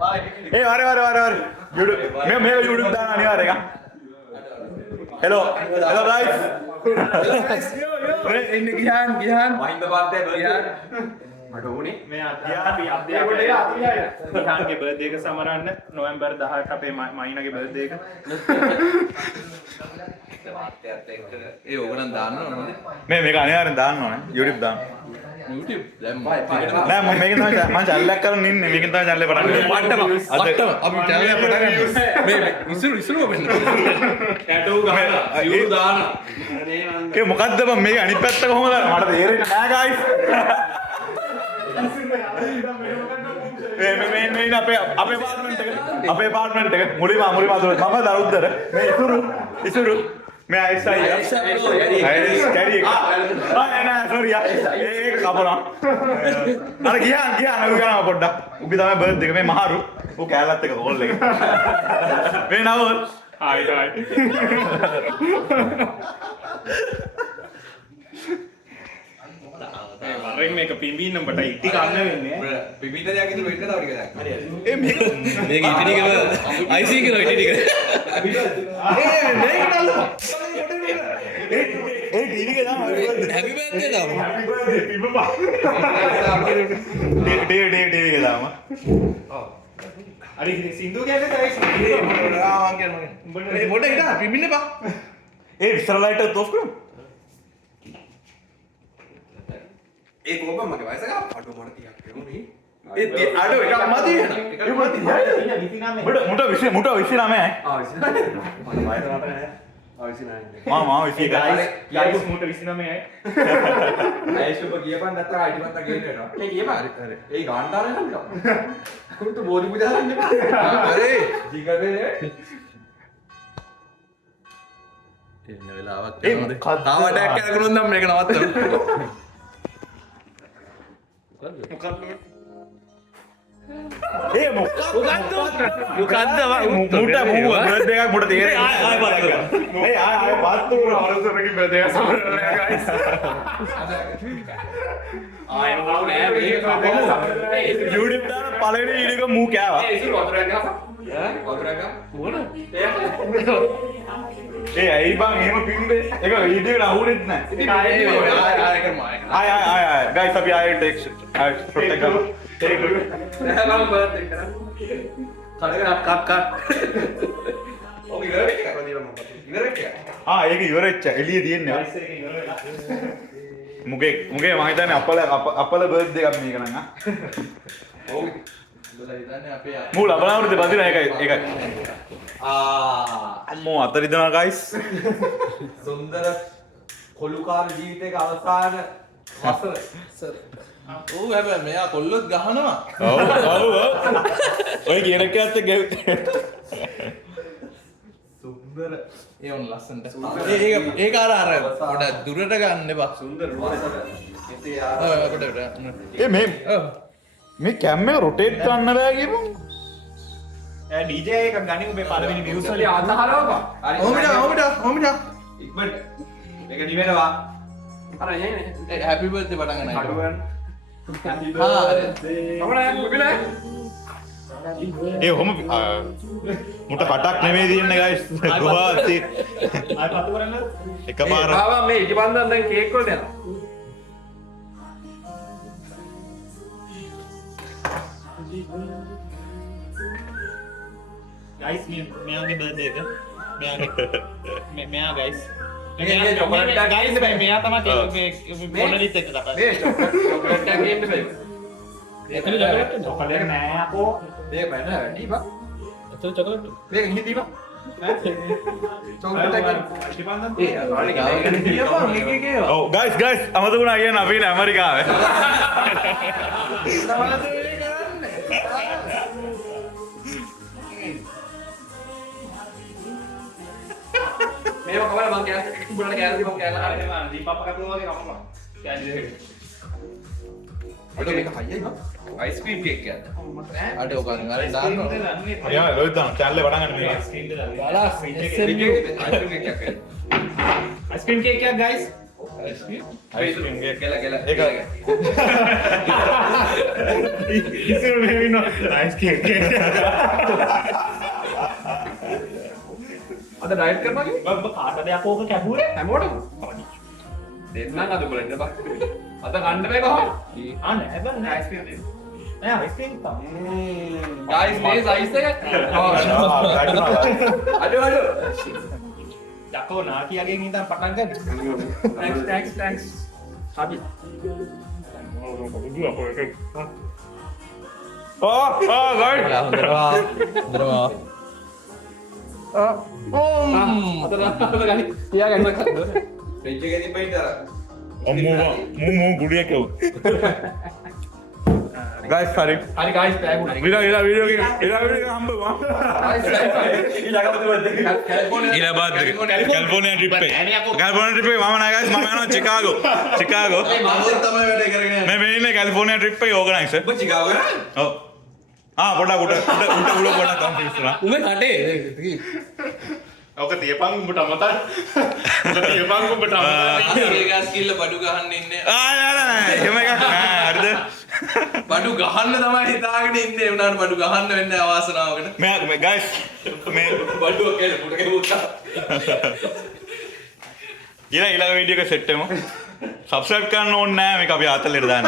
අර YouTube මේ YouTube දාන අනිවාර්යයෙන් එක. Hello guys. ඉන්න ගියාන් මහින්ද පාත්තේ බර්ත්ඩේ මට උනේ මේ අපි ගියාන්ගේ බර්ත්ඩේ එක සමරන්න නොවැම්බර් 10ට අපේ මයිනගේ බර්ත්ඩේ එක. ඒ ඕගනම් දාන්න ඕනද? මේක අනිවාර්යෙන් දාන්න ඕනේ YouTube දාන්න. YouTube දැන් නෑ මම මේකෙන් තමයි මම චැනලයක් කරන් ඉන්නේ මේකෙන් තමයි චැනල් එක පටන් ගන්නේ. වට්ටම අපි channel එක පටන් ගන්නවා. මේ ඉස්සුරු වෙන්න. ටැටූ ගහලා යූ දාන. ඒ මොකද්ද බං මේක අනිත් පැත්ත කොහමද මට තේරෙන්නේ නෑ guys. මේ අපේ apartment එක මුලින්ම මම දරුද්දර මේ ඉසුරු මේ අයිසයි කැරි එක නෑ sorry ඒක කපනවා අර ගියාන් අර ගියාම පොඩ්ඩක් උඹ තමයි බර්ත් එක මේ මහරු ඌ කැලලත් එක හෝල් එක මේ නවල් ආයි වරෙන් මේක පිම්බින්න උඹට ඉටි කන්න වෙන්නේ පිපින්න දෙයක් ඉතුරු වෙන්න තව ටික දැන්. ඒ මේක මේක ඉටි ටික IC කරා ඉටි ටික. මේක නල්ල ඒ ටීවී එක දාම හැපි බර්ත්ඩේ දාමු. ටීවී එක දාම අර සින්දු කියන්නේ තරයි මං කියන්නේ මොඩ ඉන්න පිම්බින්න බා. ඒ විස්තරලයිට තෝස් කරමු ඒ කෝපම් මගේ වයස ගා අඩු මොන තියක් කෙරුනේ. ඒ අඩු එකක් මදි වෙන ඒක මදි මුට 29 ආ 29 මම වයස ගාට නෑ. ආ 29 මම 21 ගයිස් මුට 29යි ආයශුප කියපන් නැත්නම් අයිටි මත්ත ගේන්න වෙනවා. මේ කියපන්. හරි. ඒ ගාන්ඩාරේ නම් උන්ට බෝධි පූජා කරන්න එපා. හරි. ජීකරේ එන්න වෙලාවක් යනවාද? තාම අටැක් කරගුණොත් නම් මේක නවත්තමු. මොකක්ද ඒ මොකක්ද මුට බර්ත්ඩේ එකක් මුට තේරෙන්නේ ආයෙ පාත් කරා ආයෙ පාත් කරා අවුරුද්දකින් බර්ත්ඩේ එක සමරනවා ගයිස් ආයෙ මොකද නෑ මේක කපමු YouTube දාන පළවෙනි වීඩියෝ එක මූ කෑවා ඒ ඉතින් වතුරක් ගහපන්. වතුරක් ගහ. මොන ඒ ඇයි බං එහෙම පින්බේ ඒක වීඩියෝ එකට අහුවෙන්නේ නැහැ ඉතින් ආයෙ කරමු ආයෙ. ආයෙ ගයිස් අපි ආයෙ ටෙක්ස් ප්‍රොටෙක්ට් කරමු ඒක නෑ මම බර්ත්ඩේ කරා. කඩ. ඔක ඉවර වෙච්ච එක. ඉවර වෙච්ච එක. ඒක ඉවර වෙච්ච එළිය තියෙන්නේ මුගේ මම හිතන්නේ අපල බර්ත්ඩේ එකක් මේක නම් ඔව්. උඹලා හිතන්නේ අපේ මූ ලබන අවුරුද්දේ බඳින එකයි ආ අම්මෝ අතරිදනවා ගයිස් සුන්දර කොළුකාර ජීවිතයක අවසාන වසර. ඌ හැබැයි මෙයා කොල්ලොත් ගහනවා. ඔව් ඔය කියන එකත් සුන්දර ඒ වුණ ලස්සනට. ඒක අර පොඩ දුරට ගන්න එපා. සුන්දර වසර. ඉතින් ඒ මේ කැම්ම එක රොටේට් කරන්න බෑ කියපන් DJ එකක් ගනිමු මේ පළවෙනි views සල්ලි අතහරවපන්. හොමිට ඉක්මනට මේක නිවෙනවා. අර එන්නේ හැපි බර්ත්ඩේ පටන් ගන්න. අඩුවන්. ඒ හොම මුට කටක් නෙමෙයි තියෙන්නේ ගයිස් ගෝවාති ආයෙ පත්තු කරන්න එකපාර ආවා මේ ඉටිපන්දන් දැන් කේක් වලට යනවා. ගයිස් මෙයාගේ බර්ත්ඩේ එක මෙයා ගයිස් මේ චොකලට් එකක් ගයිස් මෙයා තමයි මොනලිත් එක්ක කතා මේ චොකලට් එකක් ගේන්න බෑ. එතන චොකලට් නෑ අපෝ මේ බෑන වැඩි බා. එතන චොකලට් මේක හිදී බා. චොකලට් එකක් ඉටිපන්දන් ඒ රාලි ගාවකට කියපන් එකේ ඔව් ගයිස් අමතකුණා කියන අපි ඉන්නේ ඇමරිකාවේ මේක කවල මං කෑල්ල උඹලට කෑල්ල දීපන් කෑල්ල හරි. දීපප්ප කතුවා වගේ කපපන් කෑලි දෙක අද මේක හයියයි නෝ. අයිස්ක්‍රීම් කේක් එකක්. අඩ ඔකන් අර දාන්න. යා ලොයිද දාන්න channel එක පටන් ගන්න මේ බලා අයිස්ක්‍රීම් කේක් එකක්. අයිස්ක්‍රීම් කේක් එකක් ගයිස් ඉස්සර මෙහෙම ඉන්නවා අයිස්ක්‍රීම් කේක් අද ඩයට් කරනවා ඔබ කාටද යකෝක කැපුවේ හැමෝටම දෙන්නම් අද බලන්න බා අද ගන්න බෑ කොහොමද නෑ බෑ නෑ අයිස්ක්‍රීම් දෙන්න නෑ අයිස්ක්‍රීම් තමයි ගයිස් මේ සයිස් එක අඩෝ යකෝ නාකියගෙන් ඉඳන් පටන් ගන්න thanks හරි guys sorry හරි ගයිස් බෑගුණා video හම්බුවා California trip එක මම නෑ guys මම යනවා Chicago මම තමයි වැඩ කරගෙන මේ ඉන්නේ California trip එක organizer ඔබ චිකාගෝ නේද ඔව් පොඩක් උඩ පොඩක් කම්පියුටර් කරා උඹේ කටේ ඔක තියපන් උඹට අමතන් තියපන් උඹට අමතන් ගස් කිල්ල බඩු ගහන්න ඉන්නේ එහෙම එකක් නෑ හරිද බඩු ගහන්න තමයි හිතාගෙන ඉන්නේ උනාට බඩු ගහන්න වෙන්නේ අවාසනාවකට මේ guys මේ බඩුව කියලා පුටක පුතා ඊළඟ වීඩියෝ එක සෙට් වෙමු subscribe කරන්න ඕනේ නෑ මේක අපි ආතලෙට දාන්න